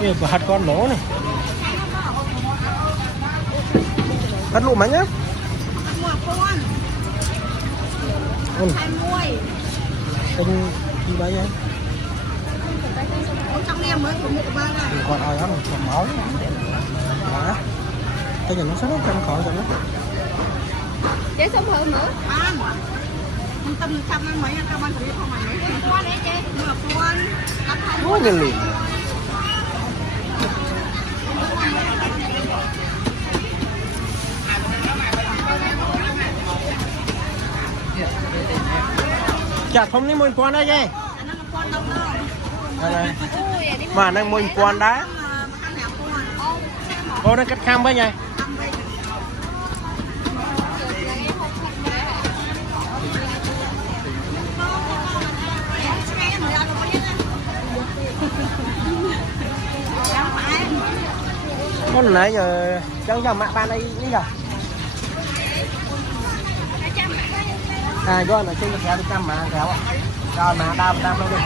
Đây là hạt con lỗ này. Hạt lụ mấy nhá? Tên gì bây giờ? Còn ai ăn còn máu. Đó. Cái nhìn nó rất căng khỏi rồi đó. Chế sống hơn nữa. Tâm trăm mấy các bạn thấy không mày mấy con đấy chứ. Ôi nhìn liền. Chặt không đến môi quan đây chứ. Đây. Mà đang môi quan đá. Ô nó cắt khăm với nhỉ? Con nãy giờ chẳng cho mẹ ba đây như giờ. À do là trên cái kéo đi trăm mà kéo. Rồi mà đam đâu đi.